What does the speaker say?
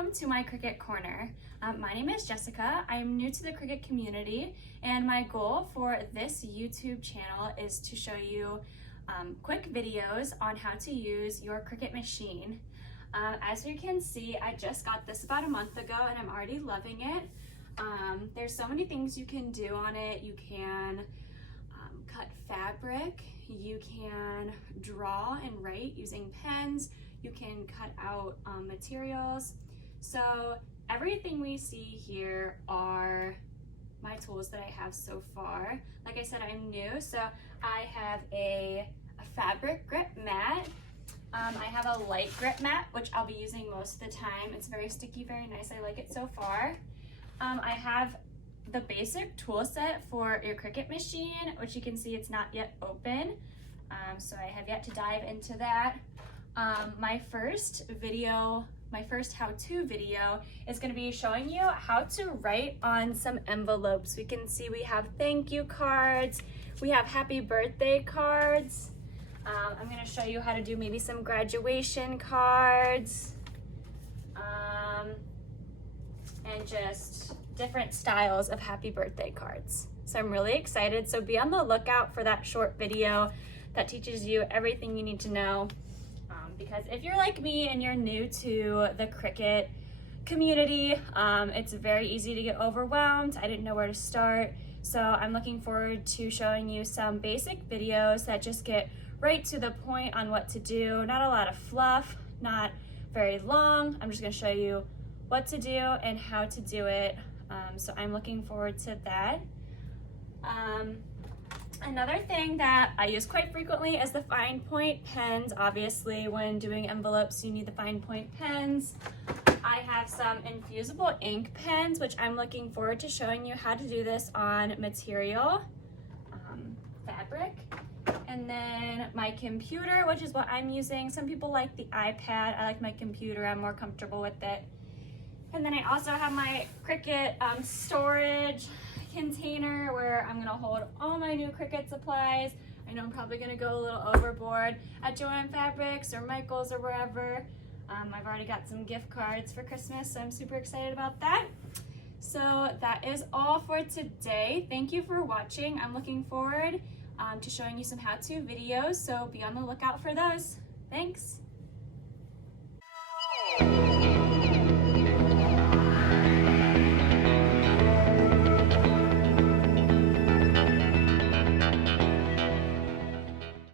welcome to my Cricut Corner. My name is Jessica. I'm new to the Cricut community, and my goal for this YouTube channel is to show you quick videos on how to use your Cricut machine. As you can see, I just got this about a month ago and I'm already loving it. There's so many things you can do on it. You can cut fabric, you can draw and write using pens, you can cut out materials. So everything we see here are my tools that I have so far. Like I said, I'm new, so I have a fabric grip mat. I have a light grip mat, which I'll be using most of the time. It's very sticky, very nice. I like it so far. I have the basic tool set for your Cricut machine, which you can see it's not yet open. So I have yet to dive into that. My first how-to video is going to be showing you how to write on some envelopes. We can see we have thank you cards, we have happy birthday cards. I'm going to show you how to do maybe some graduation cards, and just different styles of happy birthday cards. So I'm really excited. So be on the lookout for that short video that teaches you everything you need to know. Because if you're like me and you're new to the Cricut community, it's very easy to get overwhelmed. I didn't know where to start. So I'm looking forward to showing you some basic videos that just get right to the point on what to do. Not a lot of fluff, not very long. I'm just gonna show you what to do and how to do it. So I'm looking forward to that. Another thing that I use quite frequently is the fine point pens. Obviously, when doing envelopes, you need the fine point pens. I have some infusible ink pens, which I'm looking forward to showing you how to do this on material, fabric. And then my computer, which is what I'm using. Some people like the iPad. I like my computer. I'm more comfortable with it. And then I also have my Cricut storage container where I'm gonna hold all my new Cricut supplies. I know I'm probably gonna go a little overboard at Joann Fabrics or Michael's or wherever. I've already got some gift cards for Christmas, so I'm super excited about that. So that is all for today. Thank you for watching. I'm looking forward to showing you some how-to videos, so be on the lookout for those. Thanks.